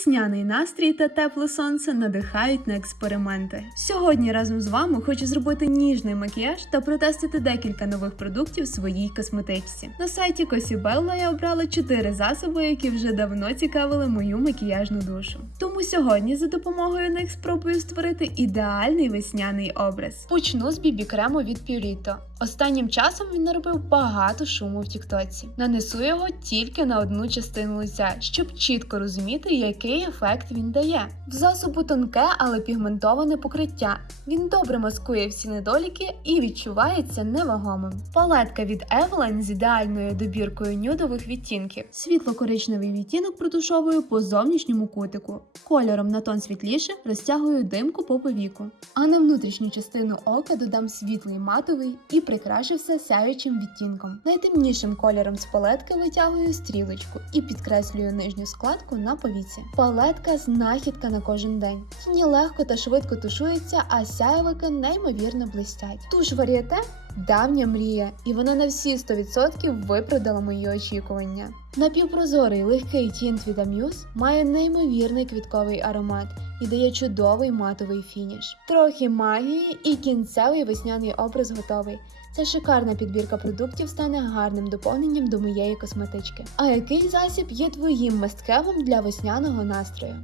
Весняний настрій та тепле сонце надихають на експерименти. Сьогодні разом з вами хочу зробити ніжний макіяж та протестити декілька нових продуктів в своїй косметичці. На сайті Cosibella я обрала 4 засоби, які вже давно цікавили мою макіяжну душу. Тому сьогодні за допомогою них спробую створити ідеальний весняний образ. Почну з бібі крему від Purito. Останнім часом він наробив багато шуму в Тіктоці. Нанесу його тільки на одну частину лиця, щоб чітко розуміти, який ефект він дає. В засобу тонке, але пігментоване покриття. Він добре маскує всі недоліки і відчувається невагомим. Палетка від Evelyn з ідеальною добіркою нюдових відтінків. Світло-коричневий відтінок протушовую по зовнішньому кутику. Кольором на тон світліше розтягую димку по повіку. А на внутрішню частину ока додам світлий матовий і прикрашу все сяючим відтінком. Найтемнішим кольором з палетки витягую стрілочку і підкреслюю нижню складку на повіці. Палетка знахідка на кожен день. Тіні легко та швидко тушуються, а сяєвики неймовірно блистять. Туш варієте давня мрія, і вона на всі 100% виправдала мої очікування. Напівпрозорий легкий тінт від Amuse має неймовірний квітковий аромат і дає чудовий матовий фініш. Трохи магії і кінцевий весняний образ готовий. Ця шикарна підбірка продуктів стане гарним доповненням до моєї косметички. А який засіб є твоїм мисткевом для весняного настрою?